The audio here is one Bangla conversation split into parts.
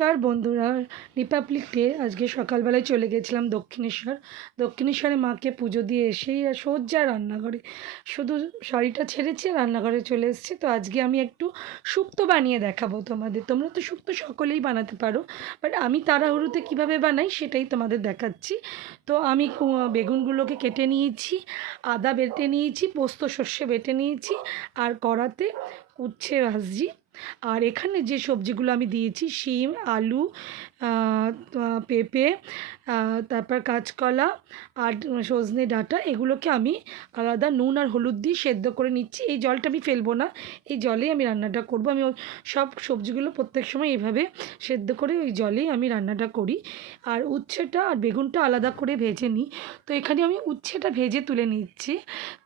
নমস্কার বন্ধুরা, রিপাবলিক ডে আজকে সকালবেলায় চলে গেছিলাম দক্ষিণেশ্বরে মাকে পুজো দিয়ে এসেই সোজা রান্নাঘরে শুধু শাড়িটা ছেড়েছি, রান্নাঘরে চলে এসেছি। তো আজকে আমি একটু শুক্তো বানিয়ে দেখাবো তোমাদের। তোমরা তো শুক্তো সকলেই বানাতে পারো, বাট আমি তাড়াহুড়োতে কীভাবে বানাই সেটাই তোমাদের দেখাচ্ছি। তো আমি বেগুনগুলোকে কেটে নিয়েছি, আদা বেটে নিয়েছি, পোস্ত সর্ষে বেটে নিয়েছি, আর কড়াতে উচ্ছে ভাজছি। আর এখানে যে সবজিগুলো আমি দিয়েছি, শিম, আলু, পেঁপে, তারপর কাঁচকলা আর সজনে ডাঁটা, এগুলোকে আমি আলাদা নুন আর হলুদ দিয়ে সেদ্ধ করে নিচ্ছি। এই জলটা আমি ফেলবো না, এই জলেই আমি রান্নাটা করব। আমি সব সবজিগুলো প্রত্যেক সময় এইভাবে সেদ্ধ করে ওই জলেই আমি রান্নাটা করি। আর উচ্ছেটা আর বেগুনটা আলাদা করে ভেজে নিই। তো এখানে আমি উচ্ছেটা ভেজে তুলে নিচ্ছি।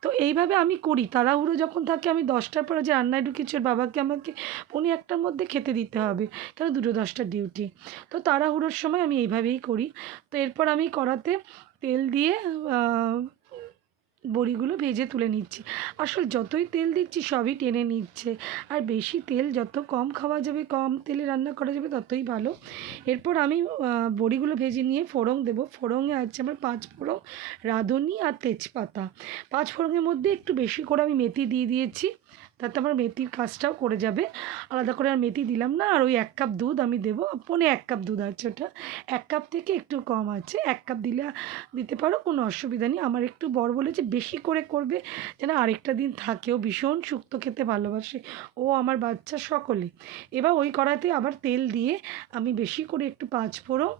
তো এইভাবে আমি করি। তাড়াহুড়ো যখন থাকে, আমি 10টার পরে যে রান্নায় ঢুকেছি, ওর বাবাকে আমাকে 1:45টার মধ্যে খেতে দিতে হবে, কেন 2:10টার ডিউটি। তো তাড়াহুড়োর সময় আমি এইভাবেই করি। তো এরপর আমি কড়াতে তেল দিয়ে বড়িগুলো ভেজে তুলে নিচ্ছি। আসলে যতই তেল দিচ্ছি সবই টেনে নিচ্ছে, আর বেশি তেল যত কম খাওয়া যাবে, কম তেলে রান্না করা যাবে, ততই ভালো। এরপর আমি বড়িগুলো ভেজে নিয়ে ফোড়ন দেবো। ফোড়নে আছে আমার 5 ফোড়ন, রাঁধুনি আর তেজপাতা। 5 ফোড়নের মধ্যে একটু বেশি করে আমি মেথি দিয়ে দিয়েছি, তাতে আমার মেথির কাজটাও করে যাবে। আলাদা করে আর মেথি দিলাম না। আর ওই 1 কাপ দুধ আমি দেবো, 1 কাপ দুধ আছে ওটা, 1 কাপ থেকে একটু কম আছে। 1 কাপ দিতে পারো, কোনো অসুবিধা নেই। আমার একটু বর বলেছে বেশি করে করবে, যেন আরেকটা দিন থাকে। ও ভীষণ শুক্তো খেতে ভালোবাসে, ও আমার বাচ্চা সকলে। এবার ওই কড়াইতে আবার তেল দিয়ে আমি বেশি করে একটু 5 ফোড়ন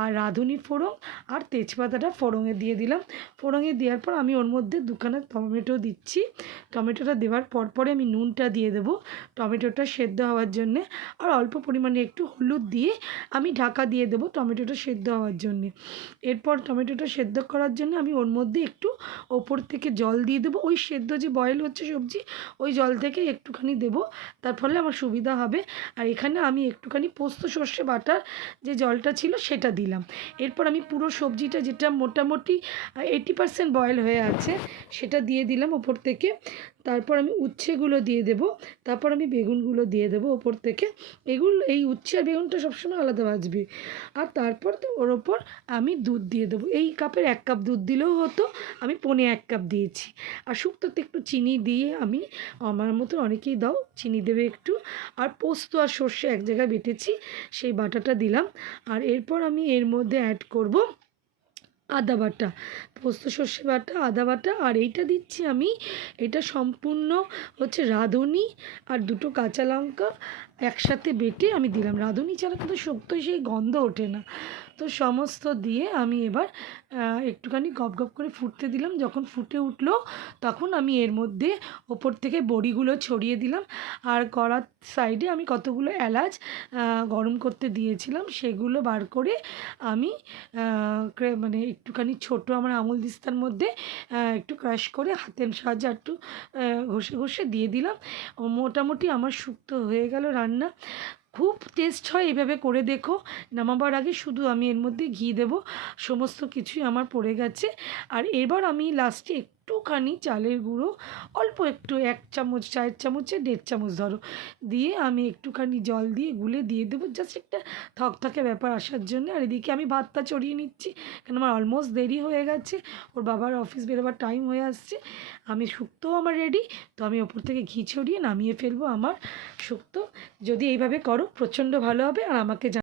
আর রাঁধুনি ফোড়ন আর তেজপাতাটা ফোড়নে দিয়ে দিলাম। ফোড়নে দেওয়ার পর আমি ওর মধ্যে 2খানা টমেটো দিচ্ছি। টমেটোটা দেওয়ার পরে আমি নুনটা দিয়ে দেবো টমেটোটা সেদ্ধ হওয়ার জন্যে, আর অল্প পরিমাণে একটু হলুদ দিয়ে আমি ঢাকা দিয়ে দেবো টমেটোটা সেদ্ধ হওয়ার জন্যে। এরপর টমেটোটা সেদ্ধ করার জন্য আমি ওর মধ্যে একটু ওপর থেকে জল দিয়ে দেবো। ওই সেদ্ধ যে বয়েল হচ্ছে সবজি, ওই জল থেকে একটুখানি দেবো, তার ফলে আমার সুবিধা হবে। আর এখানে আমি একটুখানি পোস্ত সর্ষে বাটার যে জলটা ছিল সেটা দিলাম। এরপর আমি পুরো সবজিটা, যেটা মোটামুটি 80% বয়েল হয়ে আছে, সেটা দিয়ে দিলাম ওপর থেকে। তারপর আমি উচ্ছেগুলো দিয়ে দেবো, তারপর আমি বেগুনগুলো দিয়ে দেবো ওপর থেকে। এই উচ্ছে আর বেগুনটা সবসময় আলাদা ভাজবে। আর তারপর তো ওর ওপর আমি দুধ দিয়ে দেবো। এই কাপের 1 কাপ দুধ দিলেও হতো, আমি 1.25 কাপ দিয়েছি। আর শুক্তোতে একটু চিনি দিয়ে, আমি আমার মতো অনেকেই দাও, চিনি দেবে একটু। আর পোস্ত আর সর্ষে এক জায়গায় বেটেছি, সেই বাটাটা দিলাম। আর এরপর আমি এর মধ্যে অ্যাড করব আদা বাটা, পোস্ত সর্ষে বাটা, আদা বাটা। আর এইটা দিচ্ছি আমি, এটা সম্পূর্ণ হচ্ছে রাঁধুনি আর 2টো কাঁচা লঙ্কা একসাথে বেটে আমি দিলাম। রাঁধুনি ছাড়া কিন্তু শুক্তোয় সেই গন্ধ ওঠে না। তো সমস্ত দিয়ে আমি এবার একটুখানি গপ গপ করে ফুটতে দিলাম। যখন ফুটে উঠলো, তখন আমি এর মধ্যে ওপর থেকে বড়িগুলো ছড়িয়ে দিলাম। আর কড়ার সাইডে আমি কতগুলো এলাচ গরম করতে দিয়েছিলাম, সেগুলো বার করে আমি মানে একটুখানি ছোটো আমার আঙুল দিস্তার মধ্যে একটু ক্রাশ করে হাতের সাহায্যে একটু ঘষে ঘষে দিয়ে দিলাম। মোটামুটি আমার শুক্তো হয়ে গেল রান্না। খুব টেস্ট হয়, এইভাবে করে দেখো। নামাবার আগে শুধু আমি এর মধ্যে ঘি দেবো, সমস্ত কিছুই আমার পড়ে গেছে। আর এবার আমি লাস্টে একটুখানি চালের গুঁড়ো, অল্প একটু 1 চামচ, চায়ের চামচে 1.5 চামচ ধরো, দিয়ে আমি একটুখানি জল দিয়ে গুলে দিয়ে দেবো, জাস্ট একটা থকথকে ব্যাপার আসার জন্য। আর এদিকে আমি ভাতটা চড়িয়ে নিচ্ছি, কারণ আমার অলমোস্ট দেরি হয়ে গেছে, ওর বাবার অফিস বেরোবার টাইম হয়ে আসছে। আমি শুক্তোও আমার রেডি। তো আমি ওপর থেকে ঘি ছড়িয়ে নামিয়ে ফেলবো আমার শুক্তো। যদি এইভাবে করো প্রচণ্ড ভালো হবে। আর আমাকে